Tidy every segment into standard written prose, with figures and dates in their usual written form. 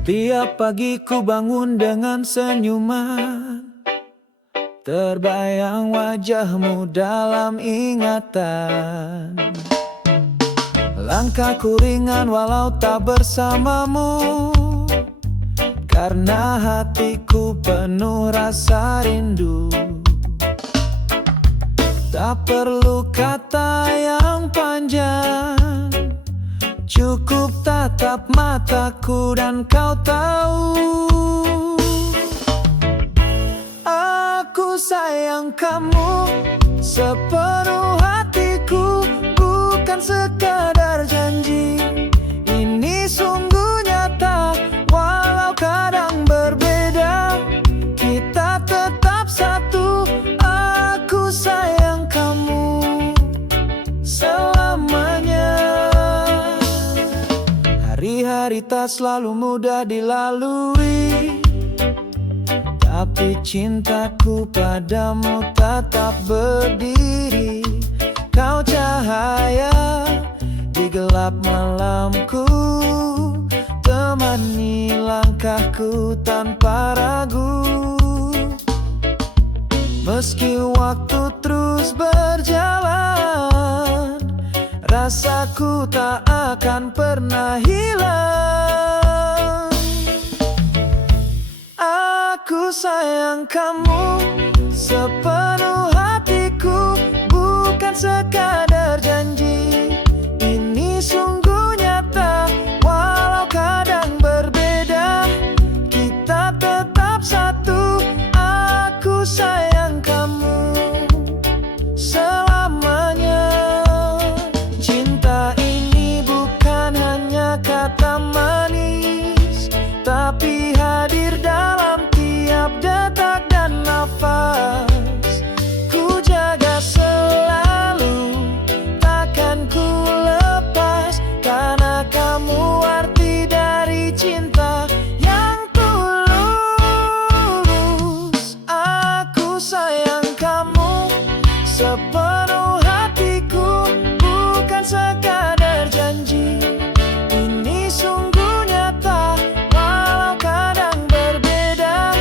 Tiap pagi ku bangun dengan senyuman, terbayang wajahmu dalam ingatan. Langkahku ringan walau tak bersamamu, karena hatiku penuh rasa rindu. Tak perlu kata yang panjang, cukup tatap mataku dan kau tahu aku sayang kamu sepenuh hatiku, bukan sekadar janji. Ini sungguh nyata, walau kadang berbeda, kita tetap satu. Aku sayang kamu selamanya. Hari-hari tak selalu mudah dilalui, tapi cintaku padamu tetap berdiri. Kau cahaya di gelap malamku, temani langkahku tanpa ragu. Meski waktu terus berjalan, rasaku tak akan pernah hilang. Aku sayang kamu sepenuh hatiku, bukan sekadar janji. Ini sungguh nyata, walau kadang berbeda, kita tetap satu. Aku sayang kamu selamanya. Cinta ini bukan hanya kata manis, tapi hadir dalam tiap detak dan nafas. Ku jaga selalu, takkan ku lepas, karena kamu arti dari cinta yang tulus. Aku sayang kamu sepenuh hatiku, bukan sekadar janji. Ini sungguh nyata, walau kadang berbeda,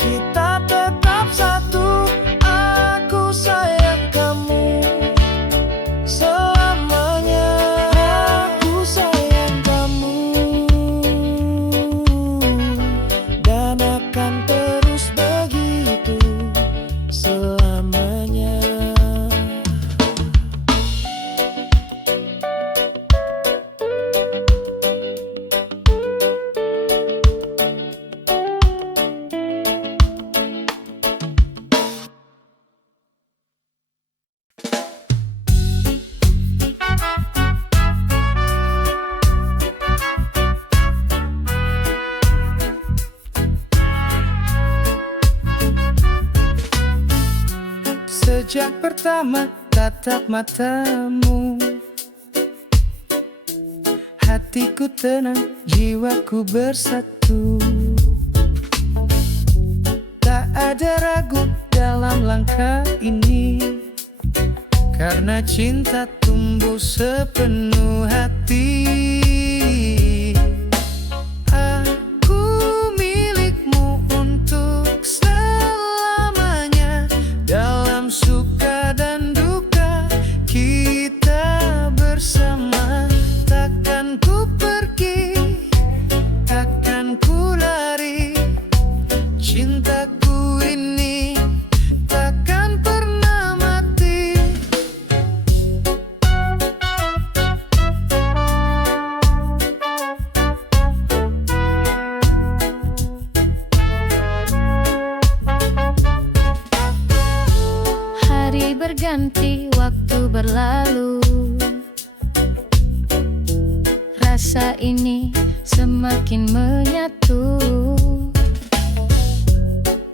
kita tetap satu. Aku sayang kamu selamanya. Aku sayang kamu dan akan terus begitu selamanya. Sejak pertama tatap matamu, hatiku tenang, jiwaku bersatu. Tak ada ragu dalam langkah ini, karena cinta tumbuh sepenuh hati. Aku milikmu untuk selamanya, dalam suka dan duka kita bersama. Takkan ku pergi, takkan ku lari, cintaku ini takkan pernah mati. Hari berganti, waktu berlalu, rasa ini semakin menyatu.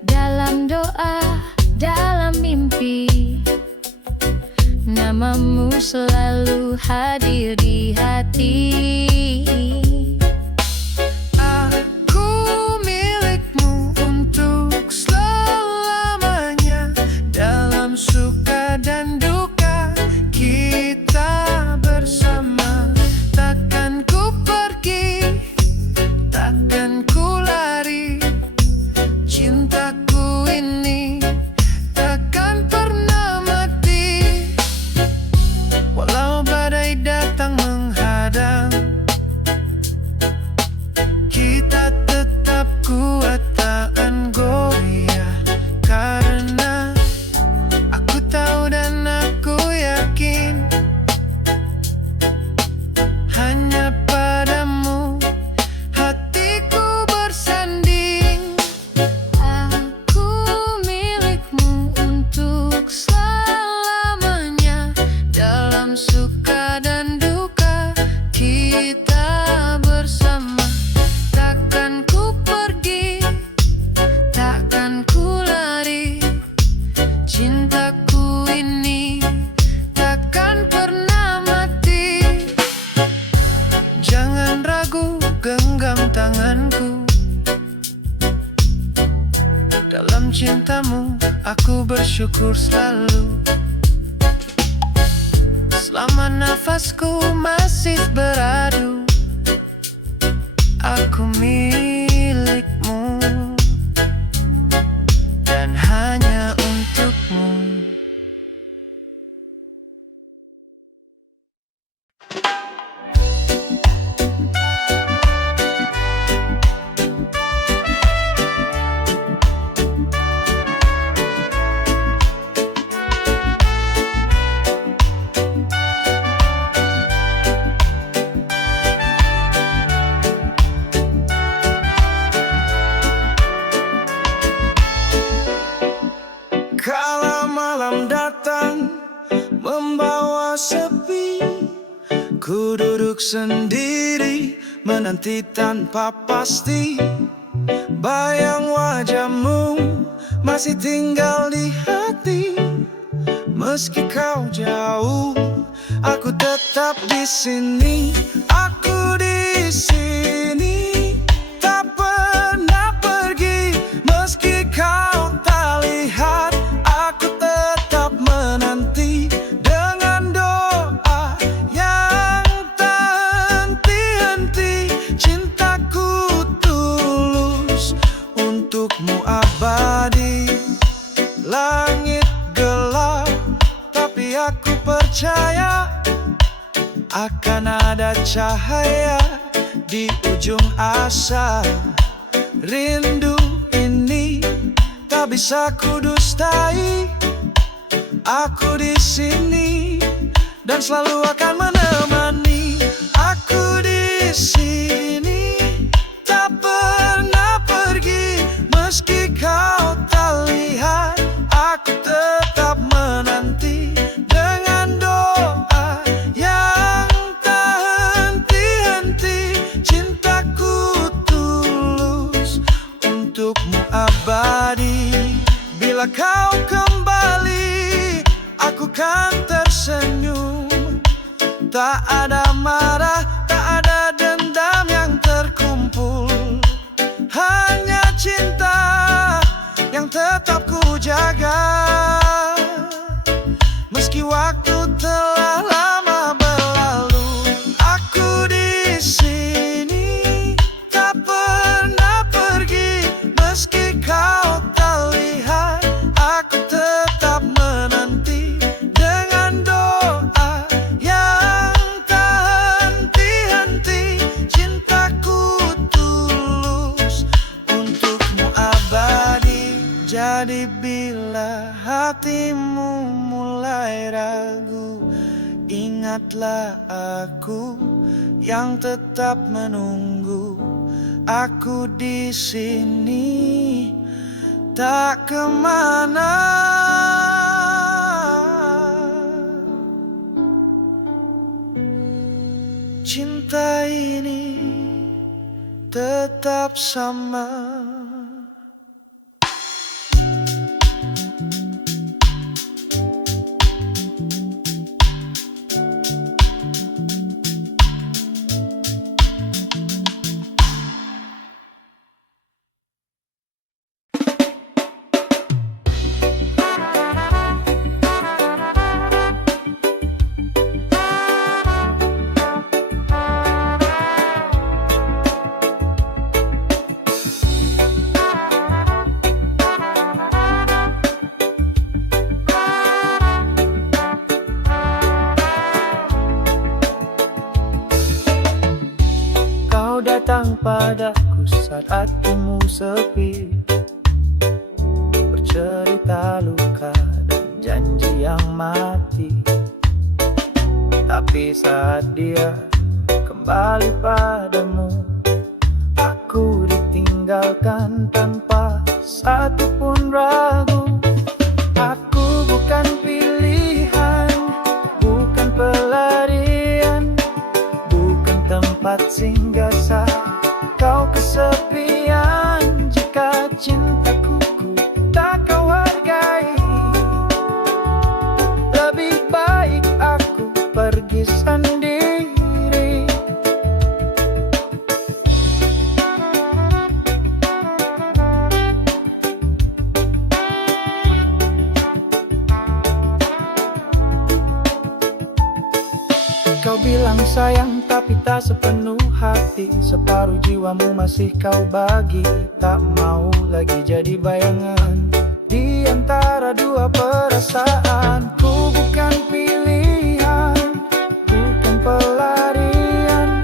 Dalam doa, dalam mimpi, namamu selalu hadir di hati. Aku milikmu untuk selamanya, dalam suka dan duka kita bersama. Takkan ku pergi, takkan bersyukur selalu. Selama nafasku masih beradu, aku milikmu dan hanya untukmu. Kala malam datang membawa sepi, ku duduk sendiri menanti tanpa pasti. Bayang wajahmu masih tinggal di hati. Meski kau jauh, aku tetap di sini. Aku di sini, tak pernah pergi. Meski kau tak lihat, aku tetap menanti dengan doa yang tak henti-henti. Cintaku tulus untukmu abadi. Langit gelap, tapi aku percaya akan ada cahaya di ujung asa. Rindu ini tak bisa kudustai. Aku di sini dan selalu akan menemani. Aku di sini, tak pernah pergi. Meski kau tak lihat, aku tetap menanti dengan doa yang tak henti-henti. Cintaku tulus untukmu abadi. Bila kau kembali, aku kan tersenyum. Tak ada marah, tak ada dendam yang terkumpul. Hanya cinta yang tetap ku jaga. Meski waktu telah lama berlalu, aku di sini, tak pernah pergi. Meski kau tak lihat, aku tetap menanti dengan doa yang tak henti-henti. Cintaku tulus untukmu abadi. Jadi bila hatimu mulai ragu, ingatlah aku yang tetap menunggu. Aku di sini, tak kemana. Cinta ini tetap sama. Datang padaku saat hatimu sepi, bercerita luka dan janji yang mati. Tapi saat dia kembali padamu, aku ditinggalkan tanpa satu pun ragu. Aku bukan pilihan, bukan pelarian, bukan tempat singgah sah. Kau kesepian jika cintaku ku tak kau hargai. Lebih baik aku pergi sendiri. bilang sayang tapi tak sepenuh hati. Separuh jiwamu masih kau bagi. Tak mau lagi jadi bayangan di antara dua perasaan. Ku bukan pilihan, bukan pelarian,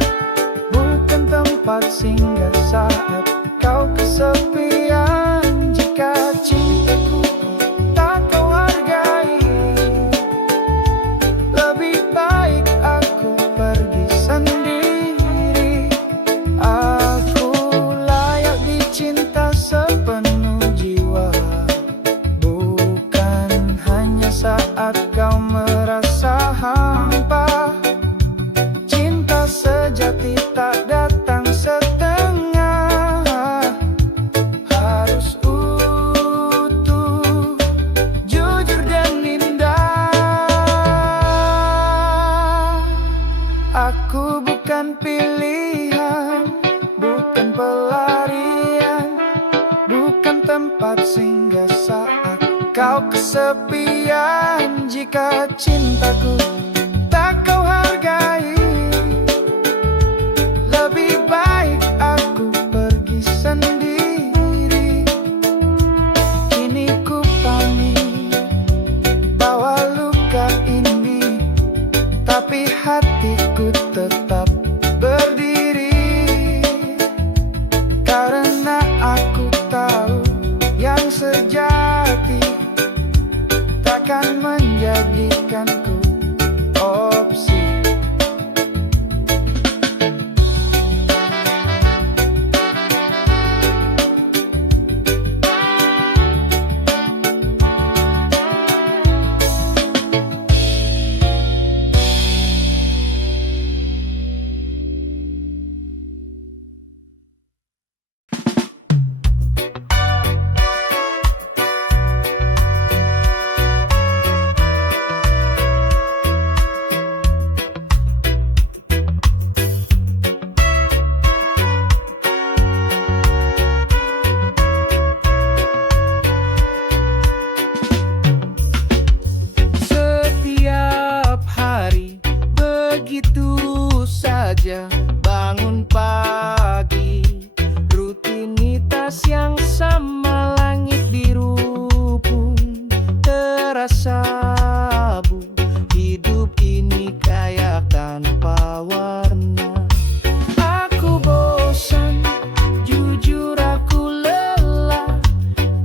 bukan tempat singgah saat kau kesepian. Jika cintaku tak kau hargai, lebih baik aku pergi sendiri. Aku layak dicinta sepenuh jiwa, bukan hanya saat kau merasa hampa. Cinta sejati tak datang setengah, harus utuh, jujur dan indah. Aku bukan pilihan, bukan pelarian, bukan tempat singgah saat kau kesepian. Jika cintaku tak kau hargai, lebih baik aku pergi sendiri. Kini ku pamit bawa luka ini, tapi hatiku tetap berdiri. Karena aku tahu yang sejati takkan menjadikanku opsi. Setiap hari begitu saja, bangun pagi, rutinitas yang sama, langit biru pun terasa abu. Hidup ini kayak tanpa warna. Aku bosan, jujur aku lelah,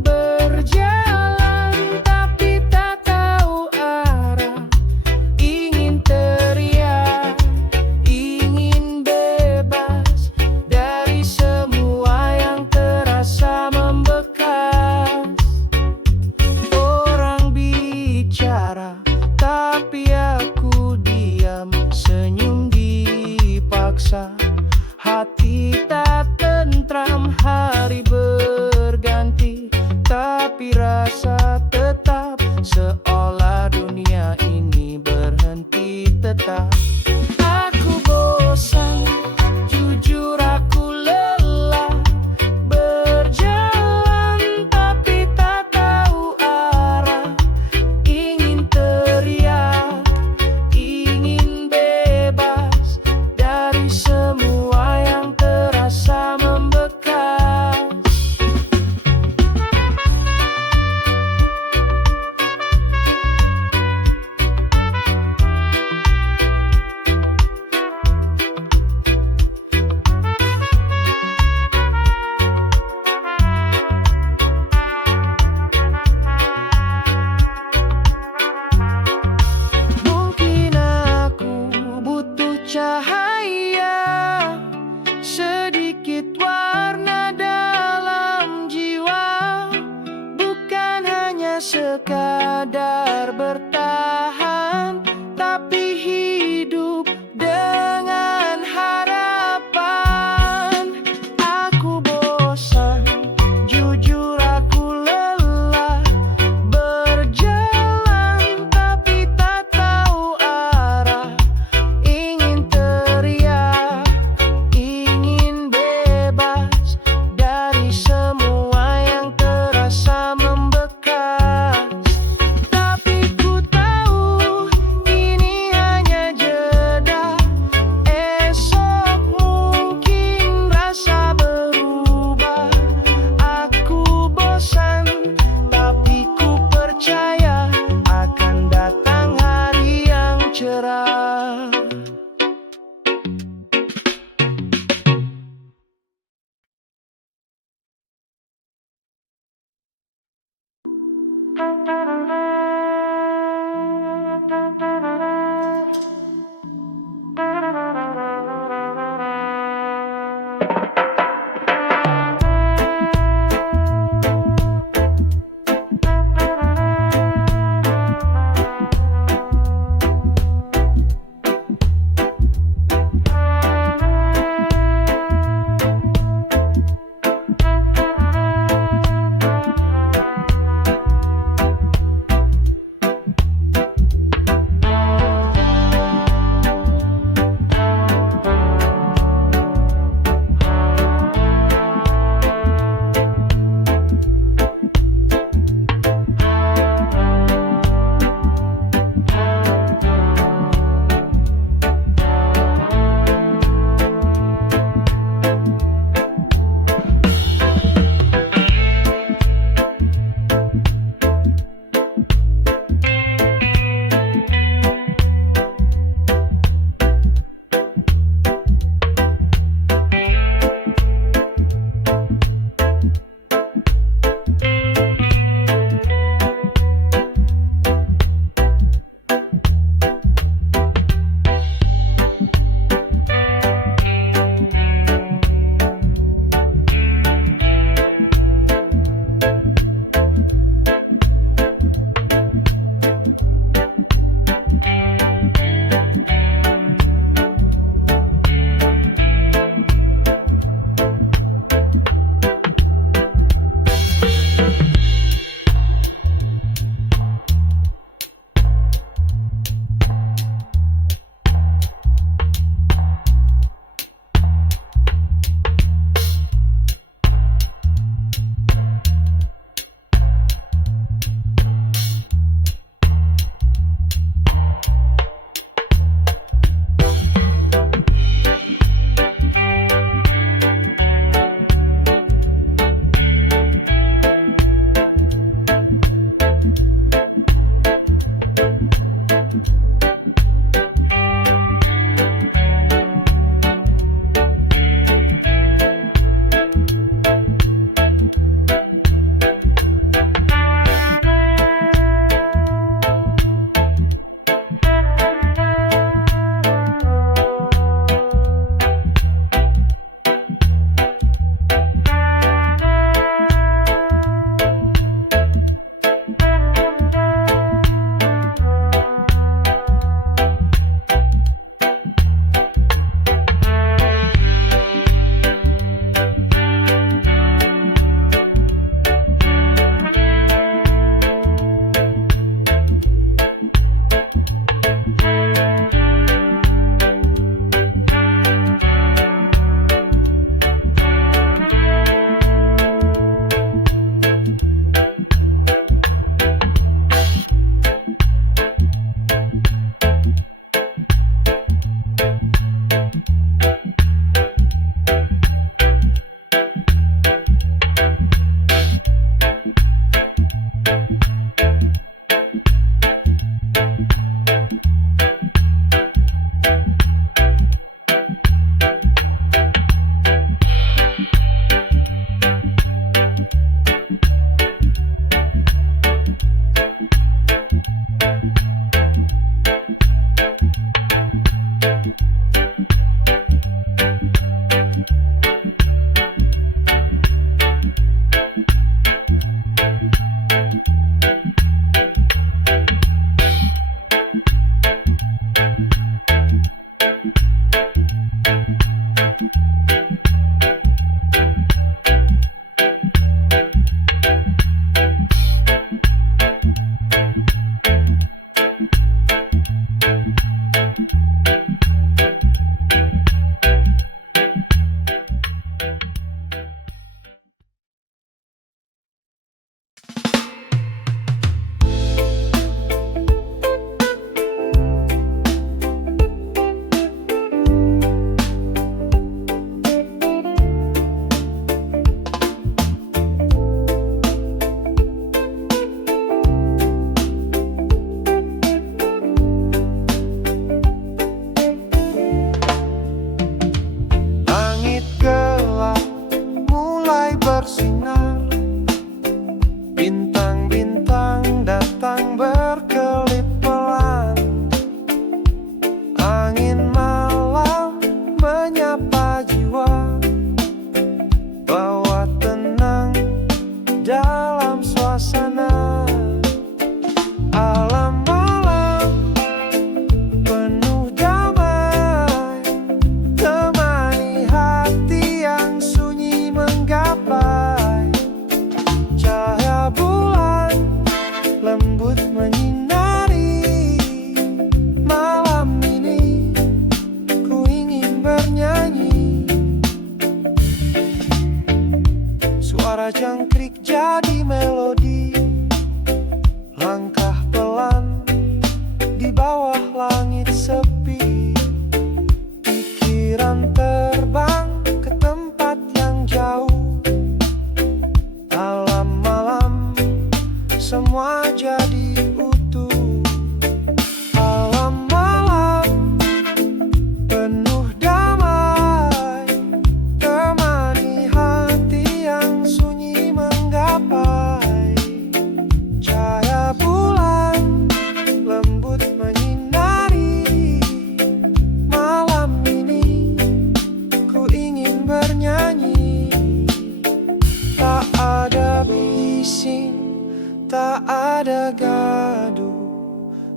berjalan tapi tak tahu arah. Ingin teriak, ingin bebas dari semua yang terasa membekas. Orang bicara tapi aku diam, senyum dipaksa. Hati tak tentram, hari berganti, tapi rasa tetap seolah dunia ini berhenti tetap. Aku bosan, jujur aku lelah, berjalan tapi tak tahu arah. Ingin teriak, ingin bebas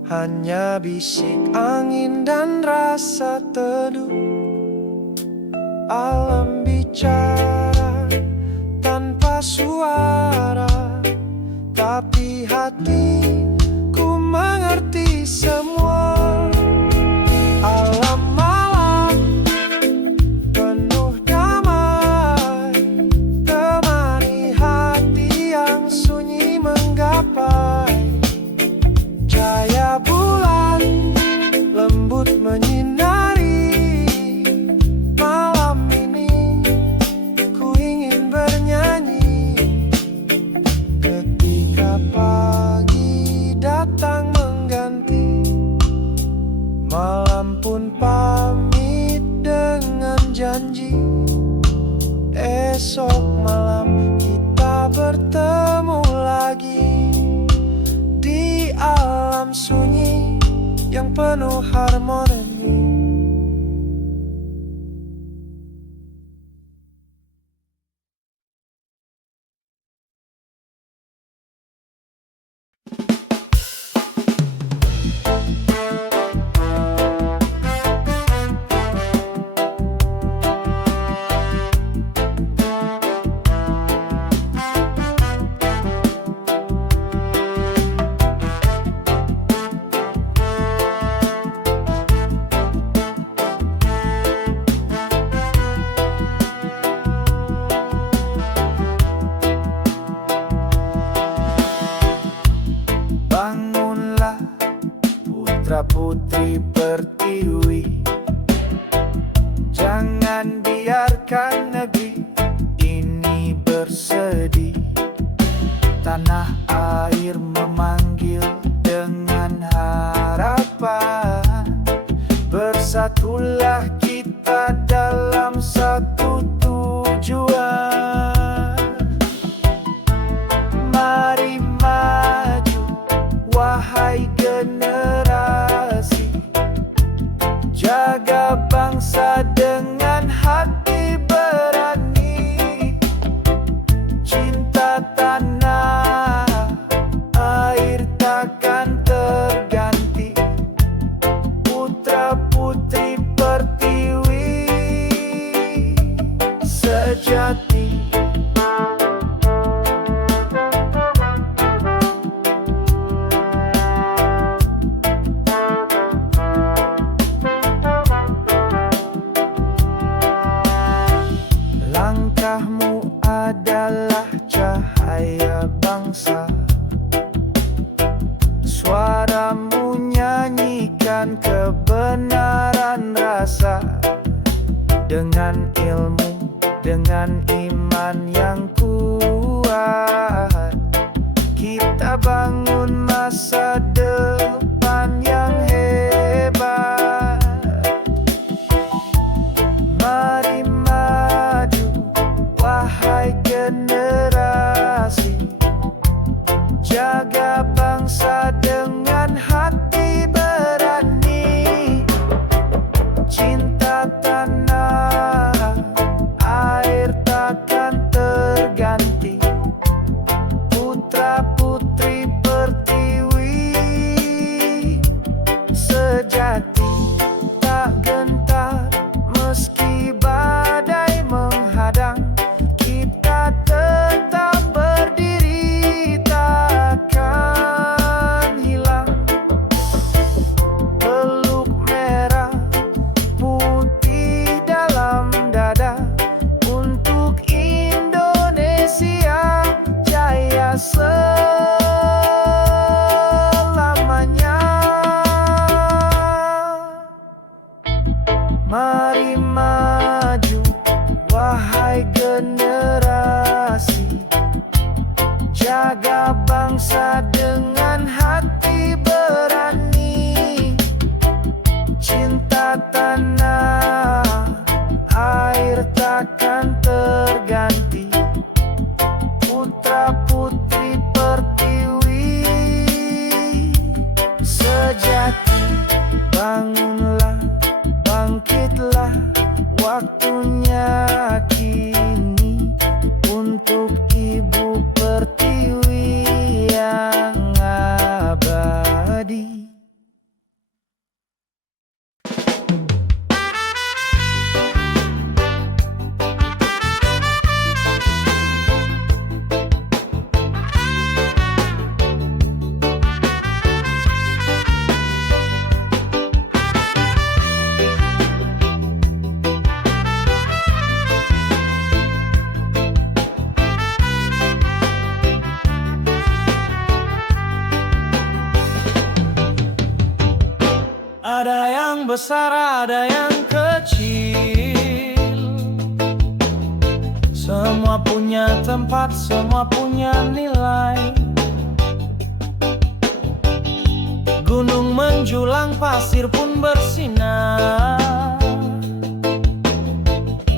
hanya bisik angin dan rasa teduh. Alam bicara tanpa suara, tapi hatiku mengerti semua. Alam malam penuh damai, temani hati yang sunyi menggapai. Cahaya bulan lembut menyinari malam ini, ku ingin bernyanyi. Ketika pagi datang mengganti, malam pun pamit dengan janji. Esok malam kita bertemu lagi di alam sunyi yang penuh harmoni. Bangunlah putra putri pertiwi, jangan biarkan negeri ini bersedih. Tanah air memanggil dengan harapan, bersatulah kita dalam satu tujuan. Mari maju, wahai generasi, jaga bangsa dengan hati berani. Cinta tanah air takkan terganti, putra putri pertiwi sejati. Langkahmu adalah cahaya bangsa, suaramu nyanyikan kebenaran rasa. Dengan ilmu, dengan iman yang kuat, kita bangun masa depan yang hebat. Mari maju, wahai generasi, jaga bangsa dengan hati berani. Cinta tanah air takkan terganti, putra putri pertiwi sejati. Tak gentar meski badai menghadang, kita tetap berdiri takkan hilang. Peluk merah putih dalam dada, untuk Indonesia jaya selamanya. Mari maju, wahai generasi, jaga bangsa dengan hati berani. Cinta tanah air takkan terganti, putra putri pertiwi sejati. Bangunlah, bangkitlah, waktunya kini untuk Ibu Pertiwi yang abadi. Ada yang besar, ada yang kecil. Semua punya tempat, semua punya nilai. Gunung menjulang, pasir pun bersinar.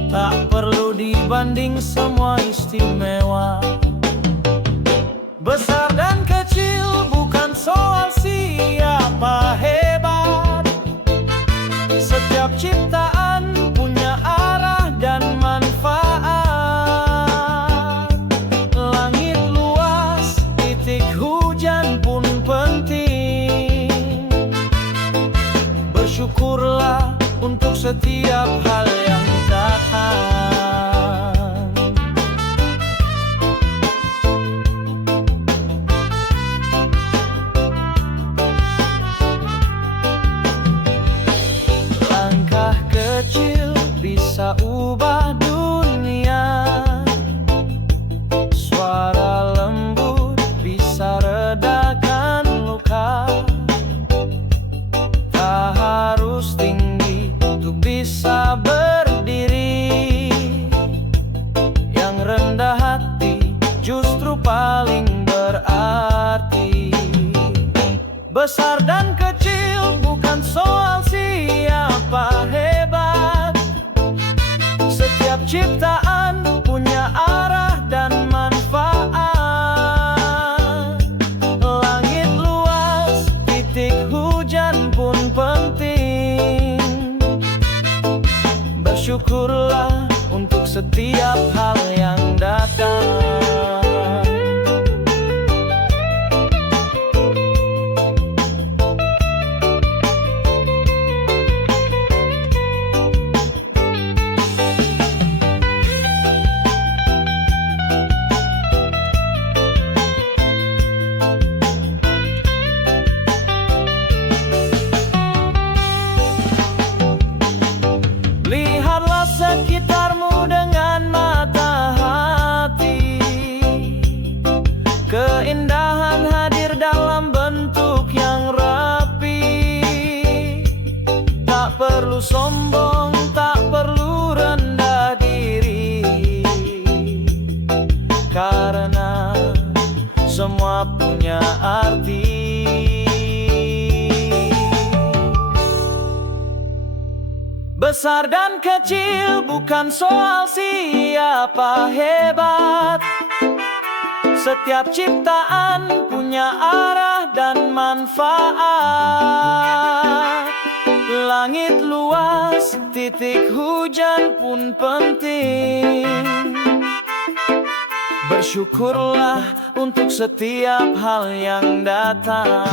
Tak perlu dibanding, semua istimewa. Besar dan kecil bukan soal siapa hebat. Setiap ciptaan punya arah dan manfaat. Langit luas, titik hujan pun penting. Bersyukurlah untuk setiap hal yang datang. Langkah kecil bisa ubah dunia. Suara lembut bisa redakan luka. Tak harus tinggi untuk bisa berdiri. Yang rendah hati justru paling berarti. Besar dan kecil bukan soal siapa hebat. Setiap ciptaan punya arah dan manfaat. Langit luas, titik hujan pun penting. Bersyukurlah untuk setiap hal yang datang. Lihatlah sekitarmu dengan mata hati. Keindahan hadir dalam bentuk yang rapi. Tak perlu sombong, tak perlu rendah diri. Karena semua punya arti. Besar dan kecil bukan soal siapa hebat. Setiap ciptaan punya arah dan manfaat. Langit luas, titik hujan pun penting. Bersyukurlah untuk setiap hal yang datang.